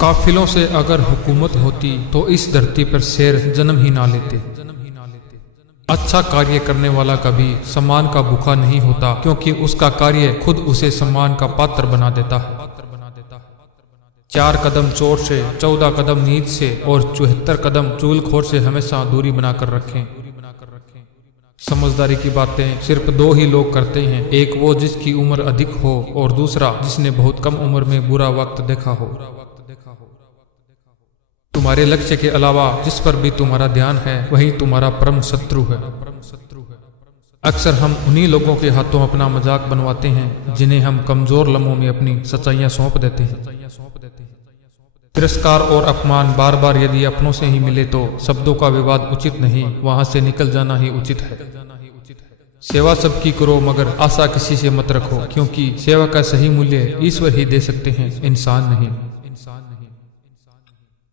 काफिलों से अगर हुकूमत होती तो इस धरती पर शेर जन्म ही ना लेते। अच्छा कार्य करने वाला कभी सम्मान का भूखा नहीं होता, क्योंकि उसका कार्य खुद उसे सम्मान का पात्र बना देता है। 4 कदम चोर से, 14 कदम नीच से और 74 कदम चुगलखोर से हमेशा दूरी बनाकर रखें। समझदारी की बातें सिर्फ 2 ही लोग करते हैं, एक वो जिसकी उम्र अधिक हो और दूसरा जिसने बहुत कम उम्र में बुरा वक्त देखा हो। तुम्हारे लक्ष्य के अलावा जिस पर भी तुम्हारा ध्यान है वही तुम्हारा परम शत्रु है। अक्सर हम उन्हीं लोगों के हाथों अपना मजाक बनवाते हैं जिन्हें हम कमजोर लम्हों में अपनी सच्चाइयां सौंप देते हैं। तिरस्कार और अपमान बार बार यदि अपनों से ही मिले तो शब्दों का विवाद उचित नहीं, वहां से निकल जाना ही उचित है। सेवा सबकी करो मगर आशा किसी से मत रखो, क्योंकि सेवा का सही मूल्य ईश्वर ही दे सकते हैं, इंसान नहीं।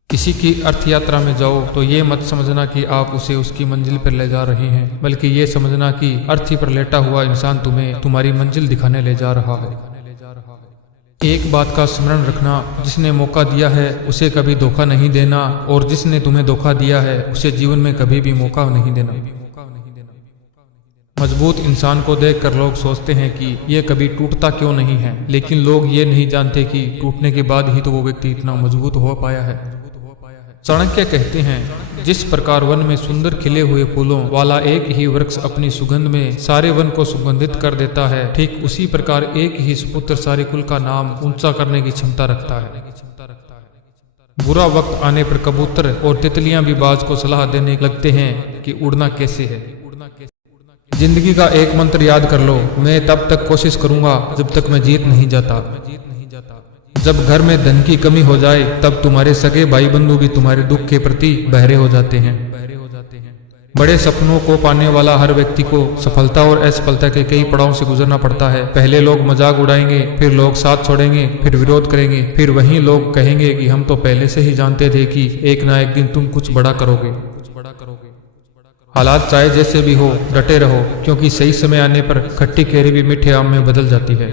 किसी की अर्थ यात्रा में जाओ तो ये मत समझना कि आप उसे उसकी मंजिल पर ले जा रहे हैं, बल्कि ये समझना कि अर्थी पर लेटा हुआ इंसान तुम्हें तुम्हारी मंजिल दिखाने ले जा रहा है। एक बात का स्मरण रखना, जिसने मौका दिया है उसे कभी धोखा नहीं देना, और जिसने तुम्हें धोखा दिया है उसे जीवन में कभी भी मौका नहीं देना। मजबूत इंसान को देखकर लोग सोचते हैं कि यह कभी टूटता क्यों नहीं है, लेकिन लोग ये नहीं जानते कि टूटने के बाद ही तो वो व्यक्ति इतना मजबूत हो पाया है। चाणक्य कहते हैं, जिस प्रकार वन में सुंदर खिले हुए फूलों वाला एक ही वृक्ष अपनी सुगंध में सारे वन को सुगंधित कर देता है, ठीक उसी प्रकार एक ही सुपुत्र सारे कुल का नाम ऊंचा करने की क्षमता रखता है। बुरा वक्त आने पर कबूतर और तितलियां भी बाज को सलाह देने लगते हैं कि उड़ना कैसे है। जिंदगी का एक मंत्र याद कर लो, मैं तब तक कोशिश करूंगा जब तक मैं जीत नहीं जाता। जब घर में धन की कमी हो जाए तब तुम्हारे सगे भाई बंधु भी तुम्हारे दुख के प्रति बहरे हो जाते हैं। बड़े सपनों को पाने वाला हर व्यक्ति को सफलता और असफलता के कई पड़ावों से गुजरना पड़ता है। पहले लोग मजाक उड़ाएंगे, फिर लोग साथ छोड़ेंगे, फिर विरोध करेंगे, फिर वहीं लोग कहेंगे कि हम तो पहले से ही जानते थे कि एक ना एक दिन तुम कुछ बड़ा करोगे। हालात चाहे जैसे भी हो, डटे रहो, क्योंकि सही समय आने पर खट्टी कैरी भी मीठे आम में बदल जाती है।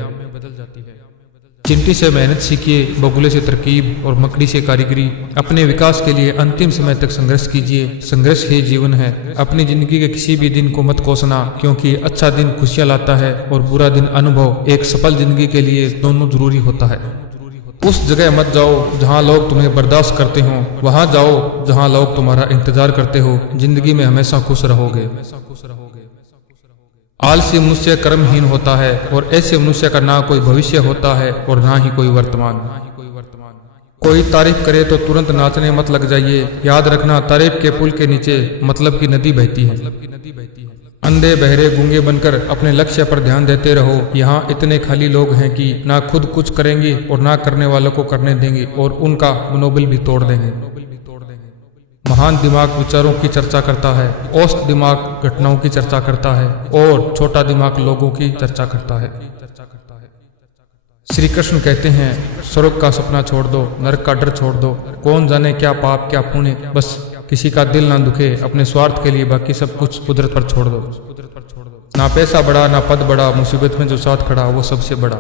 चिंटी से मेहनत सीखिए, बगुले से तरकीब और मकड़ी से कारीगरी। अपने विकास के लिए अंतिम समय तक संघर्ष कीजिए, संघर्ष ही जीवन है। अपनी जिंदगी के किसी भी दिन को मत कोसना, क्योंकि अच्छा दिन खुशियां लाता है और बुरा दिन अनुभव। एक सफल जिंदगी के लिए दोनों जरूरी होता है। उस जगह मत जाओ जहां लोग तुम्हें बर्दाश्त करते हो, वहां जाओ जहां लोग तुम्हारा इंतजार करते हो। जिंदगी में हमेशा खुश रहोगे। आलसी मनुष्य कर्महीन होता है, और ऐसे मनुष्य का ना कोई भविष्य होता है और ना ही कोई वर्तमान। कोई तारीफ करे तो तुरंत नाचने मत लग जाइए। याद रखना, तारीफ के पुल के नीचे मतलब की नदी बहती है। अंधे बहरे गूंगे बनकर अपने लक्ष्य पर ध्यान देते रहो। यहाँ इतने खाली लोग हैं कि ना खुद कुछ करेंगे और ना करने वालों को करने देंगे, और उनका मनोबल भी तोड़ देंगे। महान दिमाग विचारों की चर्चा करता है, औसत दिमाग घटनाओं की चर्चा करता है, और छोटा दिमाग लोगों की चर्चा करता है। श्री कृष्ण कहते हैं, स्वर्ग का सपना छोड़ दो, नरक का डर छोड़ दो। कौन जाने क्या पाप क्या पुण्य, बस किसी का दिल ना दुखे। अपने स्वार्थ के लिए बाकी सब कुछ कुदरत पर छोड़ दो। ना पैसा बड़ा ना पद बड़ा, मुसीबत में जो साथ खड़ा वो सबसे बड़ा।